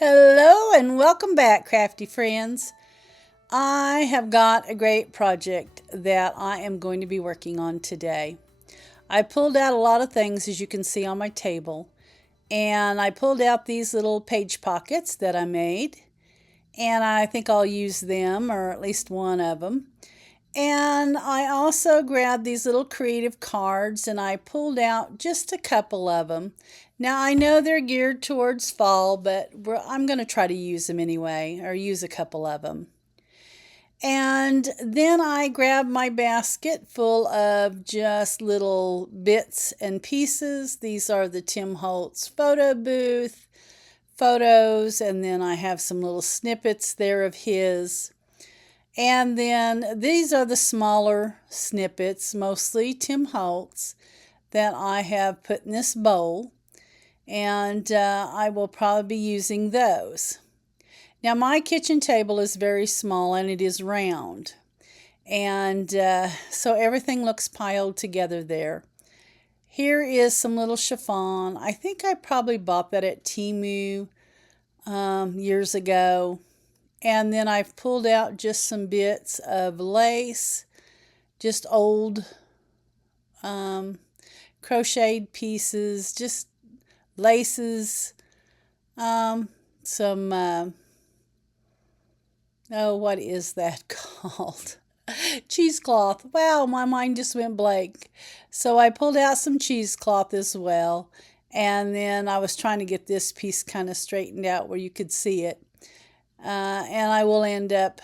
Hello and welcome back, crafty friends. I have got a great project that I am going to be working on today. I pulled out a lot of things, as you can see on my table, and I pulled out these little page pockets that I made, and I think I'll use them, or at least one of them. And I also grabbed these little creative cards and I pulled out just a couple of them. Now I know they're geared towards fall, but I'm going to try to use them anyway, or use a couple of them. And then I grabbed my basket full of just little bits and pieces. These are the Tim Holtz photo booth photos, and then I have some little snippets there of his. And then these are the smaller snippets, mostly Tim Holtz, that I have put in this bowl. And I will probably be using those. Now my kitchen table is very small and it is round. And so everything looks piled together there. Here is some little chiffon. I think I probably bought that at Temu years ago. And then I've pulled out just some bits of lace, just old crocheted pieces, just laces, some, what is that called? Cheesecloth. Wow, my mind just went blank. So I pulled out some cheesecloth as well. And then I was trying to get this piece kind of straightened out where you could see it. And I will end up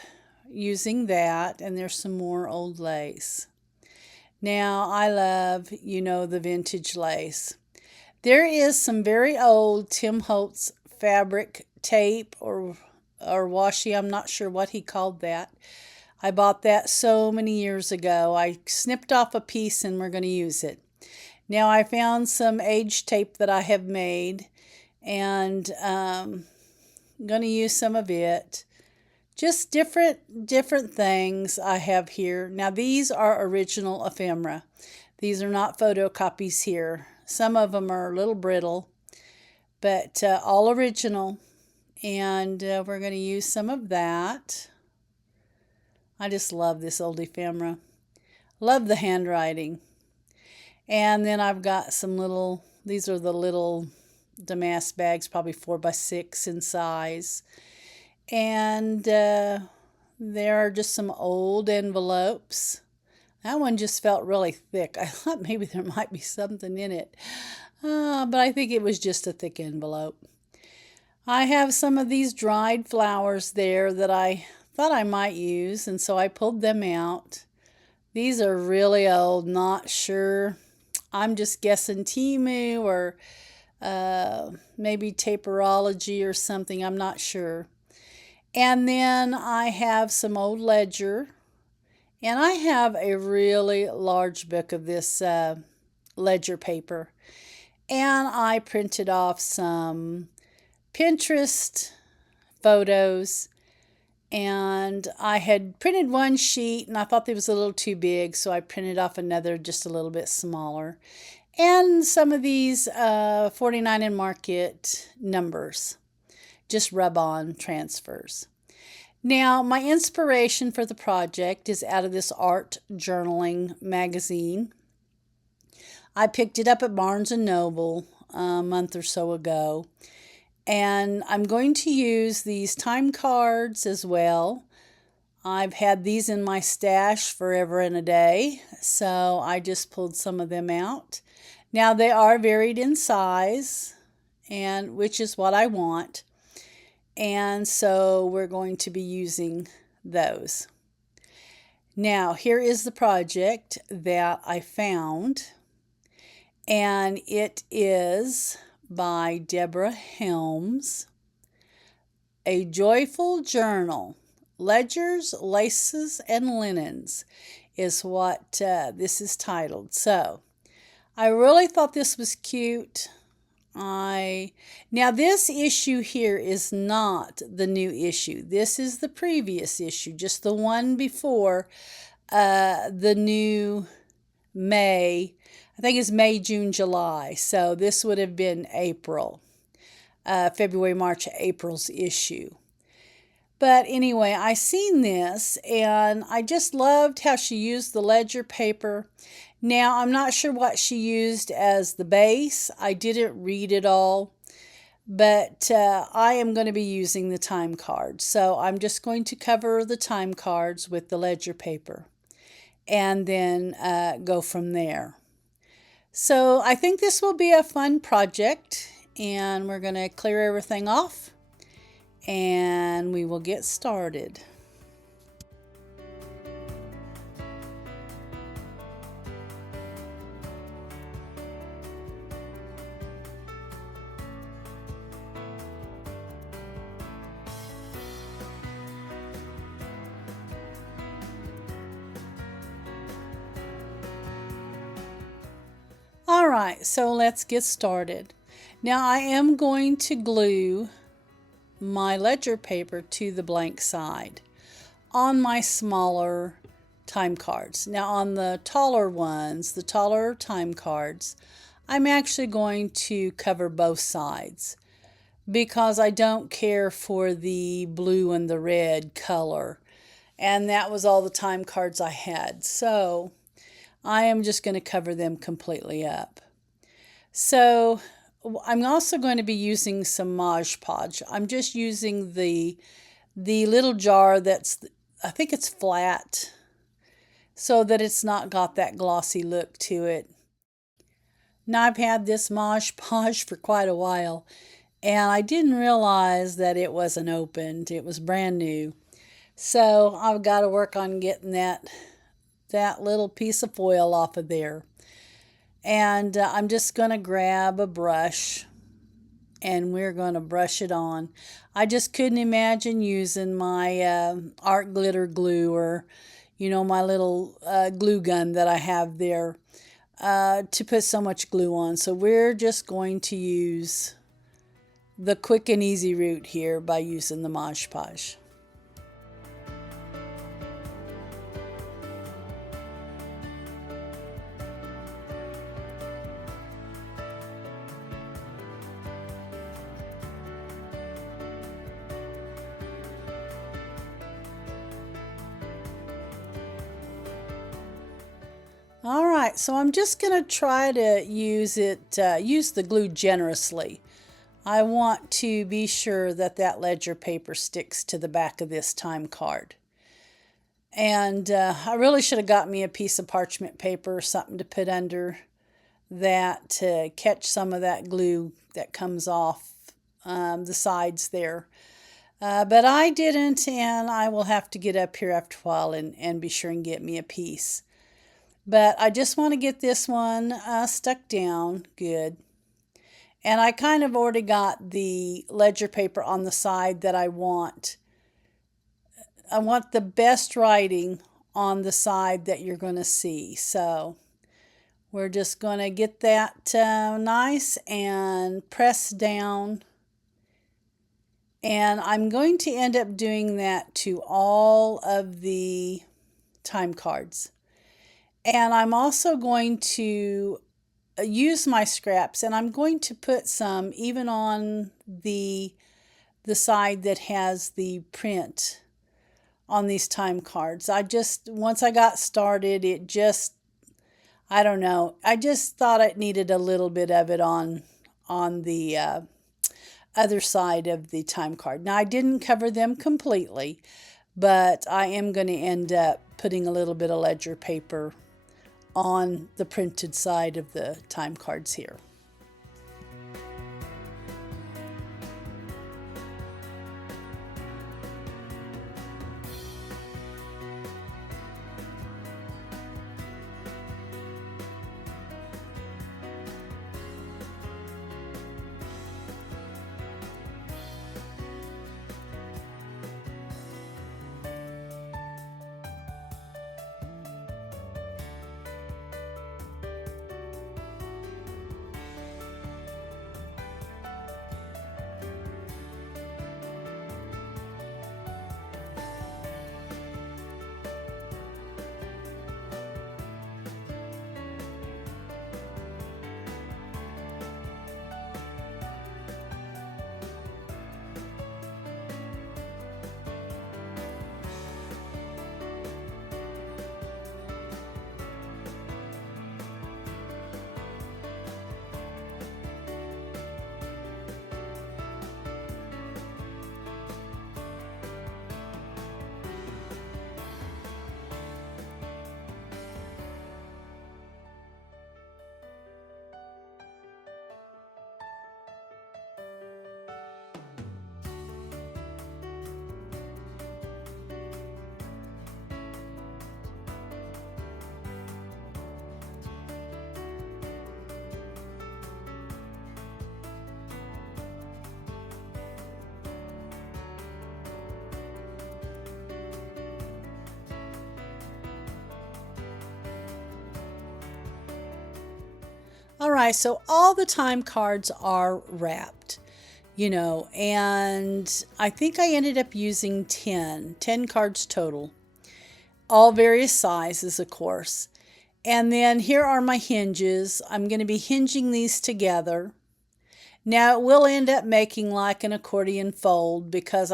using that. And there's some more old lace. Now, I love, the vintage lace. There is some very old Tim Holtz fabric tape or washi. I'm not sure what he called that. I bought that so many years ago. I snipped off a piece and we're going to use it. Now, I found some age tape that I have made, and I'm going to use some of it. Just different things I have here. Now, these are original ephemera. These are not photocopies here. Some of them are a little brittle, but all original. And we're going to use some of that. I just love this old ephemera. Love the handwriting. And then I've got some these are the little damask bags, probably 4x6 in size. And there are just some old envelopes. That one just felt really thick. I thought maybe there might be something in it. But I think it was just a thick envelope. I have some of these dried flowers there that I thought I might use, and so I pulled them out. These are really old, not sure. I'm just guessing Temu or maybe Taperology or something. I'm not sure. And then I have some old ledger. And I have a really large book of this ledger paper. And I printed off some Pinterest photos. And I had printed one sheet and I thought it was a little too big, so I printed off another just a little bit smaller. And some of these 49 and Market numbers, just rub-on transfers. Now, my inspiration for the project is out of this art journaling magazine. I picked it up at Barnes & Noble a month or so ago. And I'm going to use these time cards as well. I've had these in my stash forever and a day, so I just pulled some of them out. Now they are varied in size, and which is what I want. And so we're going to be using those. Now here is the project that I found, and it is by Deborah Helms. A Joyful Journal, Ledgers, Laces, and Linens is what this is titled. So I really thought this was cute. Now this issue here is not the new issue. This is the previous issue, just the one before the new May. I think it's May, June, July. So this would have been April. February, March, April's issue. But anyway, I seen this and I just loved how she used the ledger paper. Now, I'm not sure what she used as the base. I didn't read it all, but I am going to be using the time cards. So I'm just going to cover the time cards with the ledger paper and then go from there. So I think this will be a fun project, and we're going to clear everything off and we will get started. All right, so let's get started. Now I am going to glue my ledger paper to the blank side on my smaller time cards. Now on the taller ones, the taller time cards, I'm actually going to cover both sides because I don't care for the blue and the red color. And that was all the time cards I had. So I am just going to cover them completely up. So I'm also going to be using some Mod Podge. I'm just using the little jar that's, I think it's flat, so that it's not got that glossy look to it. Now I've had this Mod Podge for quite a while, and I didn't realize that it wasn't opened. It was brand new. So I've got to work on getting that little piece of foil off of there. And I'm just going to grab a brush and we're going to brush it on. I just couldn't imagine using my art glitter glue or, my little glue gun that I have there to put so much glue on. So we're just going to use the quick and easy route here by using the Mod Podge. All right, so I'm just going to try to use the glue generously. I want to be sure that ledger paper sticks to the back of this time card. And I really should have got me a piece of parchment paper or something to put under that to catch some of that glue that comes off the sides there. But I didn't, and I will have to get up here after a while and be sure and get me a piece. But I just want to get this one stuck down good. And I kind of already got the ledger paper on the side that I want. I want the best writing on the side that you're going to see. So we're just going to get that nice and press down. And I'm going to end up doing that to all of the time cards. And I'm also going to use my scraps, and I'm going to put some even on the side that has the print on these time cards. Once I got started, I don't know, I just thought it needed a little bit of it on the other side of the time card. Now I didn't cover them completely, but I am going to end up putting a little bit of ledger paper on the printed side of the time cards here. All right, so all the time cards are wrapped, and I think I ended up using 10 cards total, all various sizes, of course. And then here are my hinges. I'm going to be hinging these together. Now it will end up making like an accordion fold because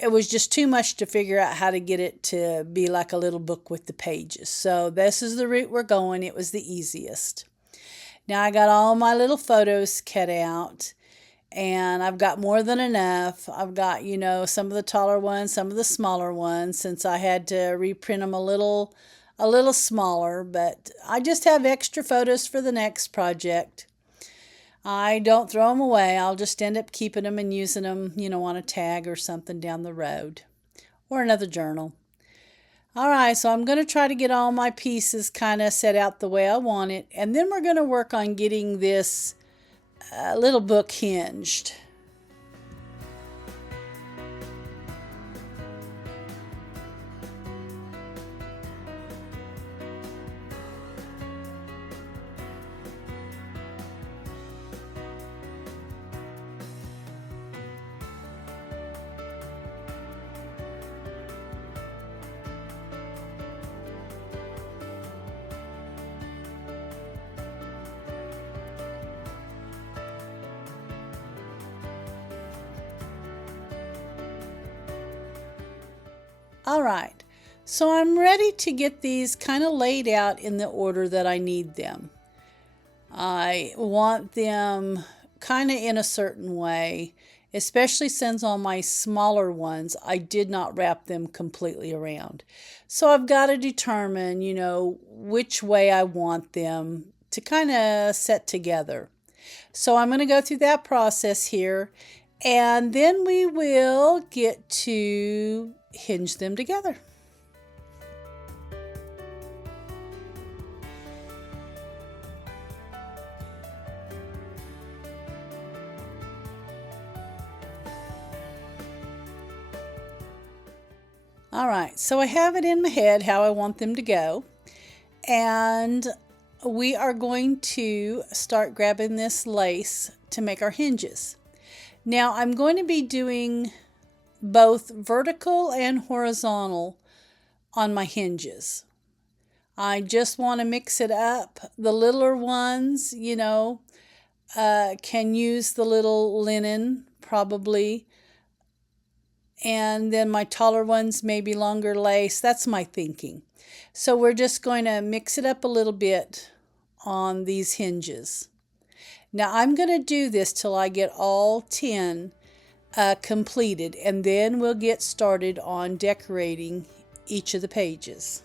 it was just too much to figure out how to get it to be like a little book with the pages. So this is the route we're going. It was the easiest. Now I got all my little photos cut out, and I've got more than enough. I've got, some of the taller ones, some of the smaller ones, since I had to reprint them a little smaller, but I just have extra photos for the next project. I don't throw them away. I'll just end up keeping them and using them, on a tag or something down the road or another journal. All right, so I'm going to try to get all my pieces kind of set out the way I want it, and then we're going to work on getting this little book hinged. All right, so I'm ready to get these kind of laid out in the order that I need them. I want them kind of in a certain way, especially since on my smaller ones, I did not wrap them completely around. So I've got to determine, which way I want them to kind of set together. So I'm going to go through that process here, and then we will get to hinge them together. All right, so I have it in my head how I want them to go, and we are going to start grabbing this lace to make our hinges. Now I'm going to be doing both vertical and horizontal on my hinges. I just want to mix it up. The littler ones, can use the little linen probably. And then my taller ones, maybe longer lace. That's my thinking. So we're just going to mix it up a little bit on these hinges. Now I'm going to do this till I get all 10 completed, and then we'll get started on decorating each of the pages.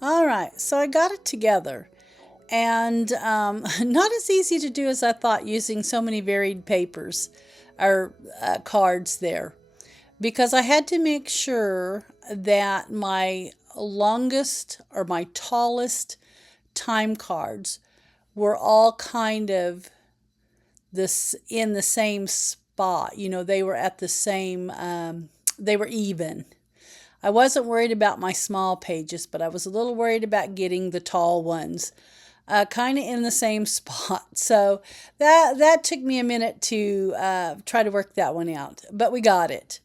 All right, so I got it together. And not as easy to do as I thought using so many varied papers or cards there, because I had to make sure that my longest or my tallest time cards were all kind of this in the same spot. You know, they were at the same, they were even. I wasn't worried about my small pages, but I was a little worried about getting the tall ones kind of in the same spot. So that took me a minute to try to work that one out, but we got it.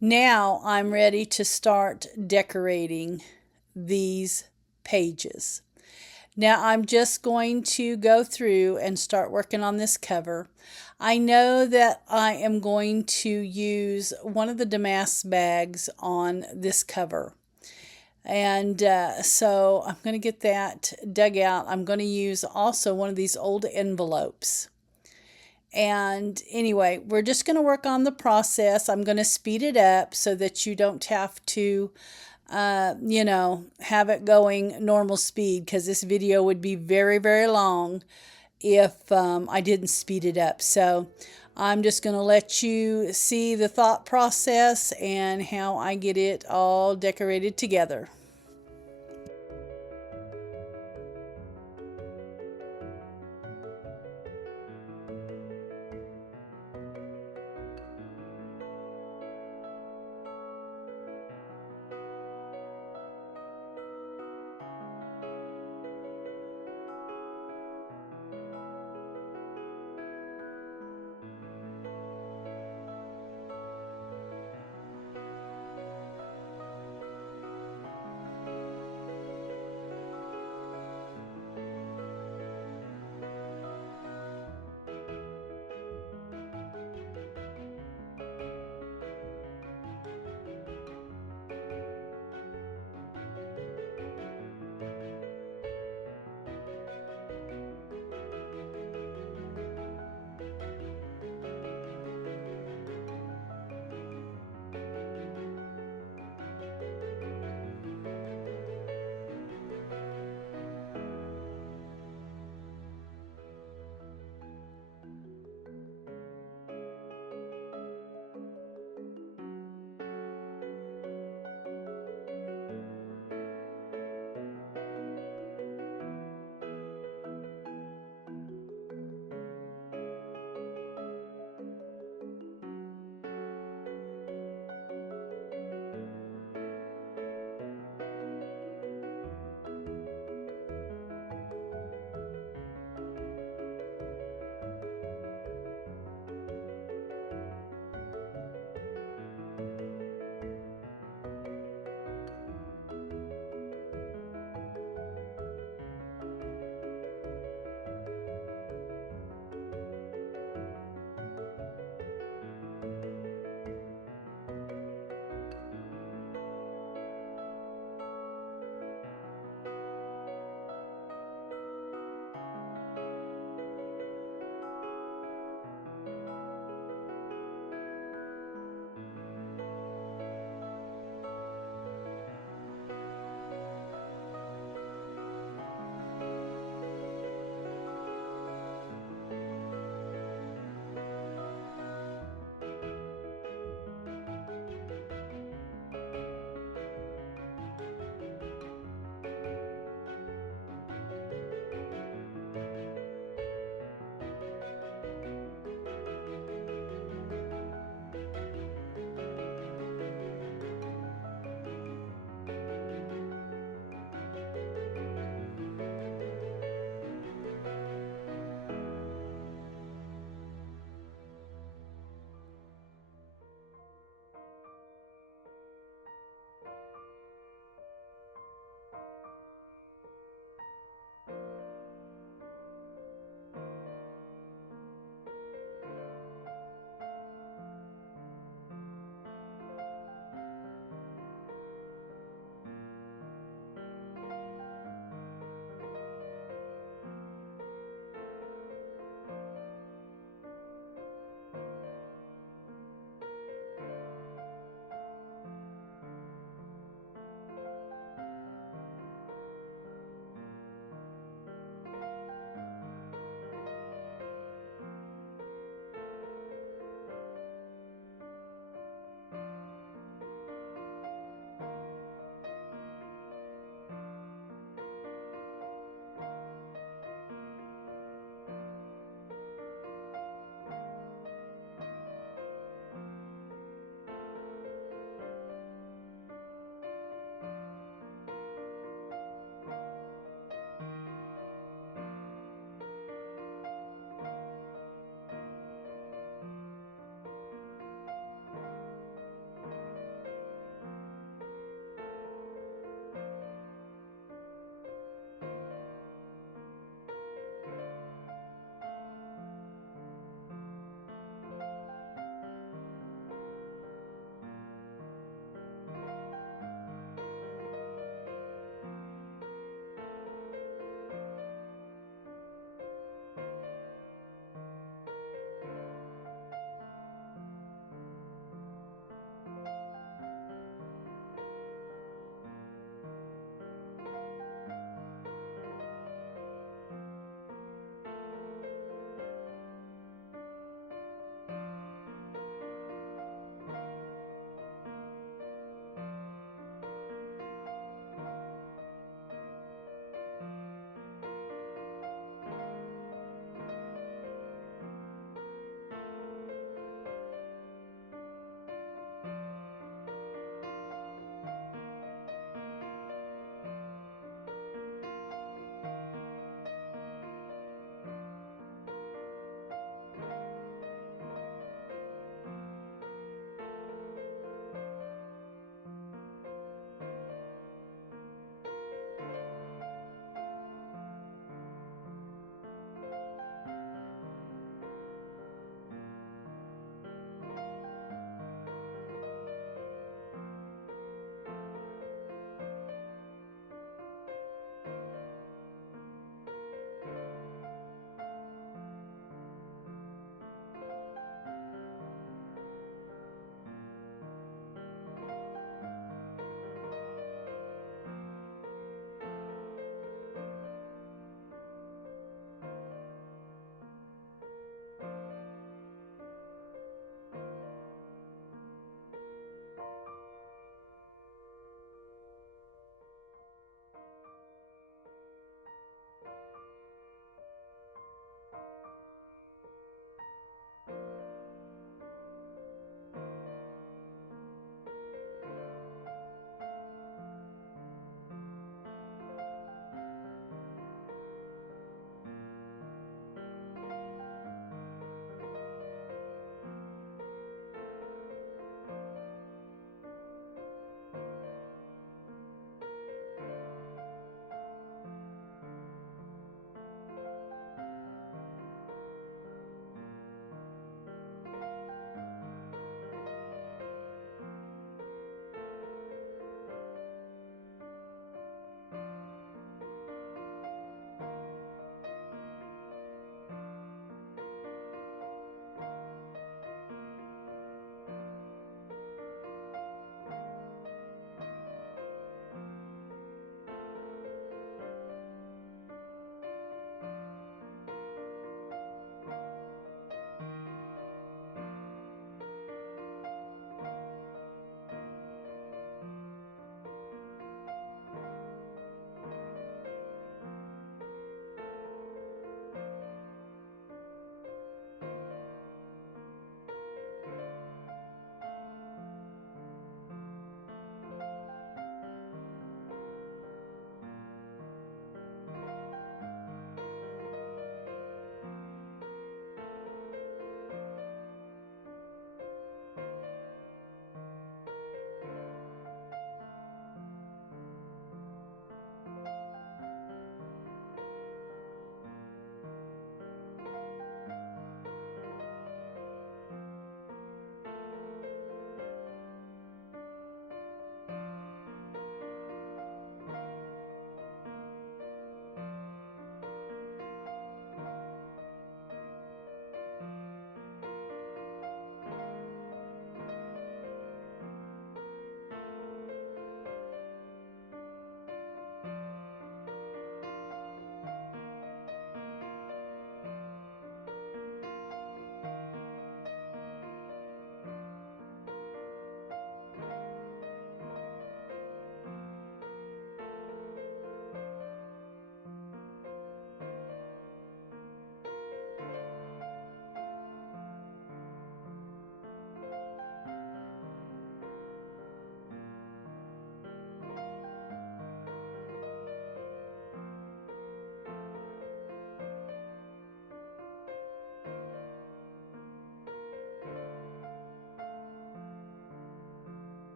Now I'm ready to start decorating these pages. Now I'm just going to go through and start working on this cover. I know that I am going to use one of the damask bags on this cover. And so I'm going to get that dug out. I'm going to use also one of these old envelopes. And anyway, we're just going to work on the process. I'm going to speed it up so that you don't have to, have it going normal speed, because this video would be very, very long if I didn't speed it up. So I'm just going to let you see the thought process and how I get it all decorated together.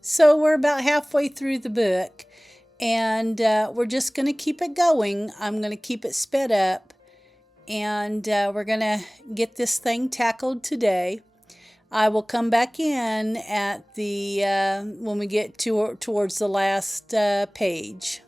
So we're about halfway through the book, and we're just going to keep it going. I'm going to keep it sped up, and we're going to get this thing tackled today. I will come back in at the when we get towards the last page.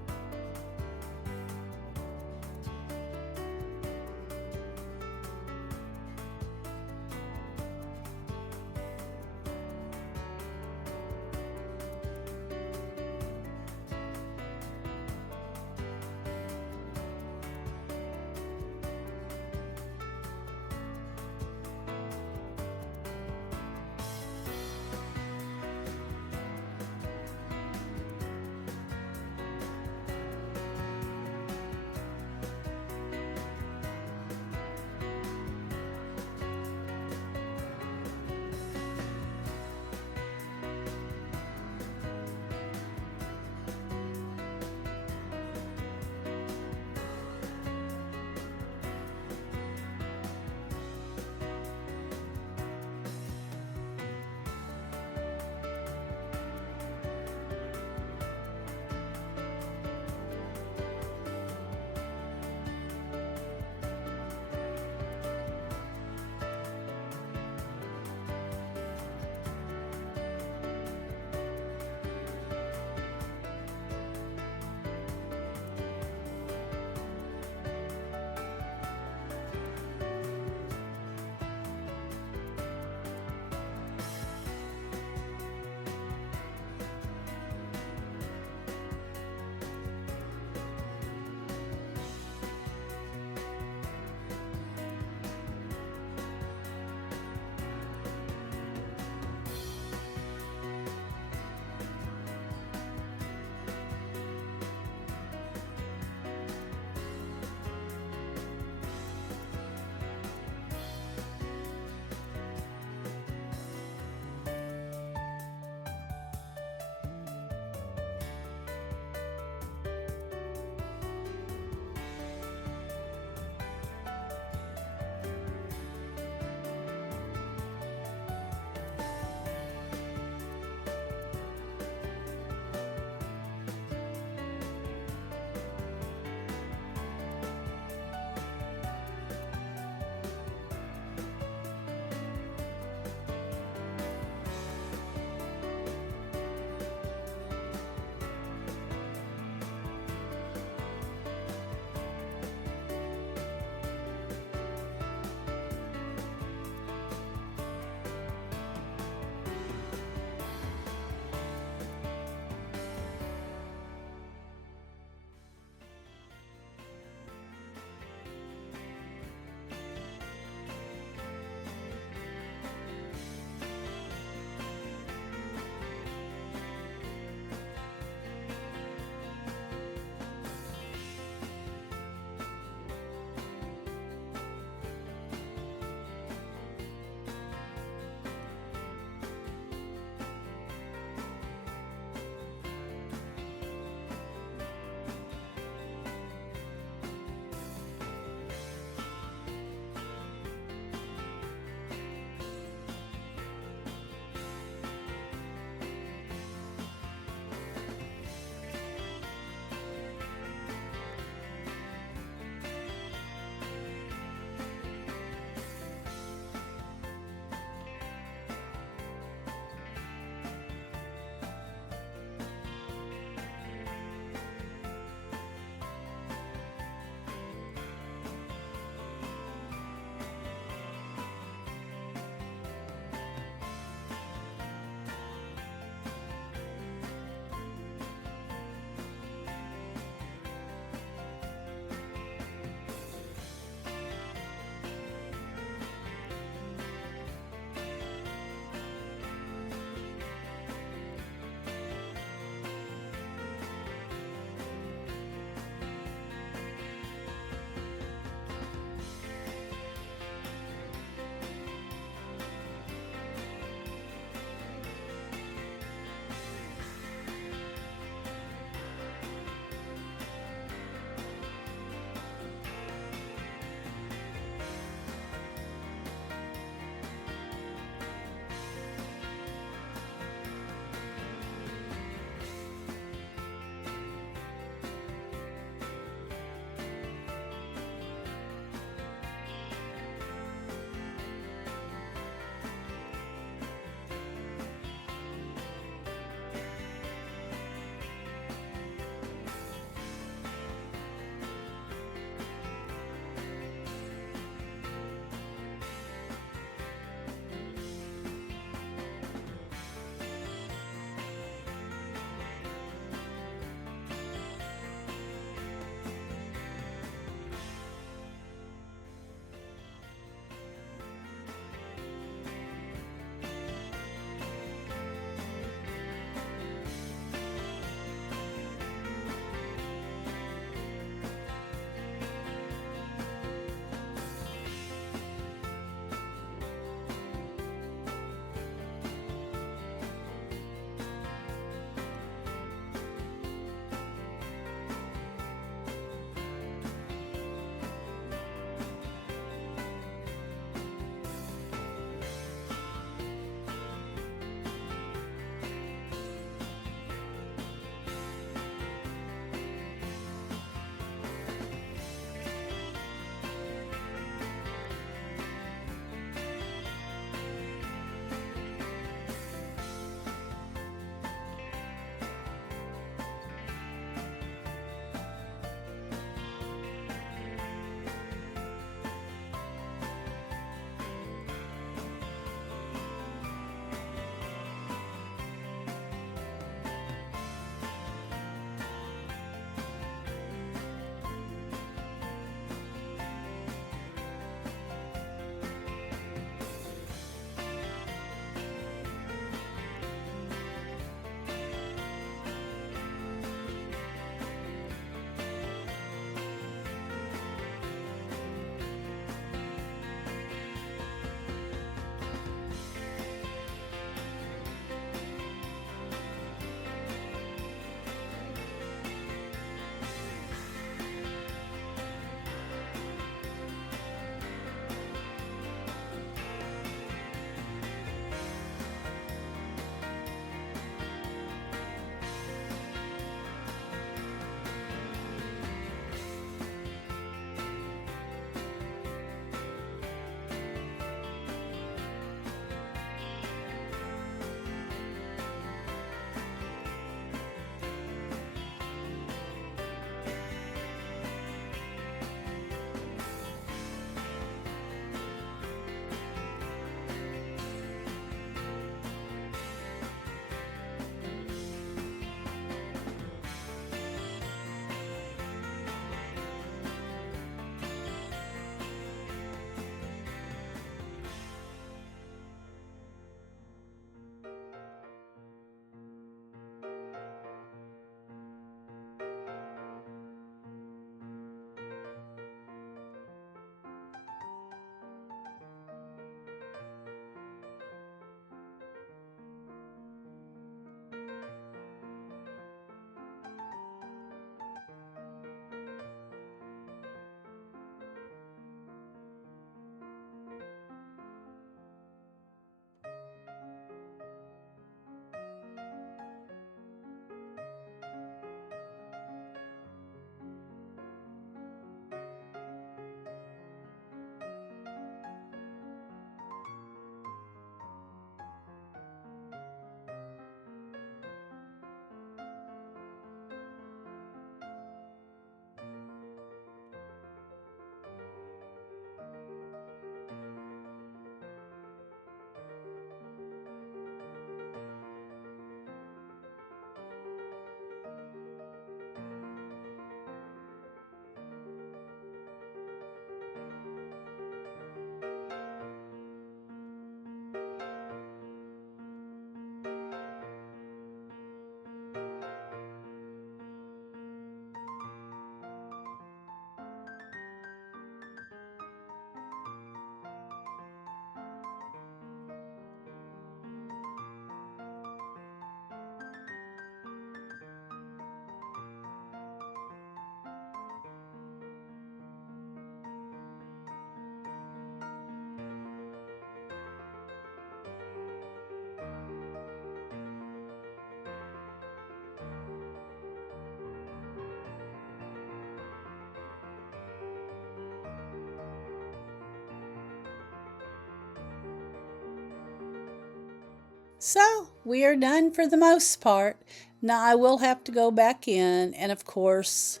So we are done for the most part. Now I will have to go back in and, of course,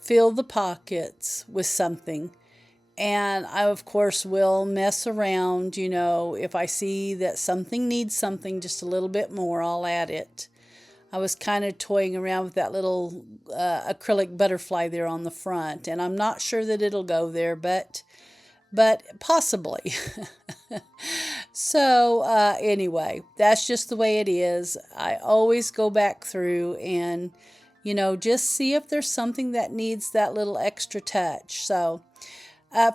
fill the pockets with something. And I, of course, will mess around, if I see that something needs something just a little bit more, I'll add it. I was kind of toying around with that little acrylic butterfly there on the front, and I'm not sure that it'll go there, but possibly. So anyway, that's just the way it is. I always go back through and, just see if there's something that needs that little extra touch. So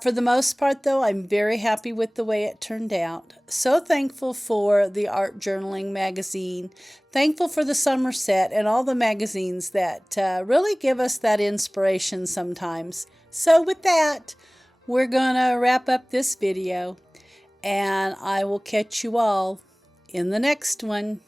for the most part, though, I'm very happy with the way it turned out. So thankful for the Art Journaling magazine. Thankful for the summer set and all the magazines that really give us that inspiration sometimes. So with that, we're going to wrap up this video, and I will catch you all in the next one.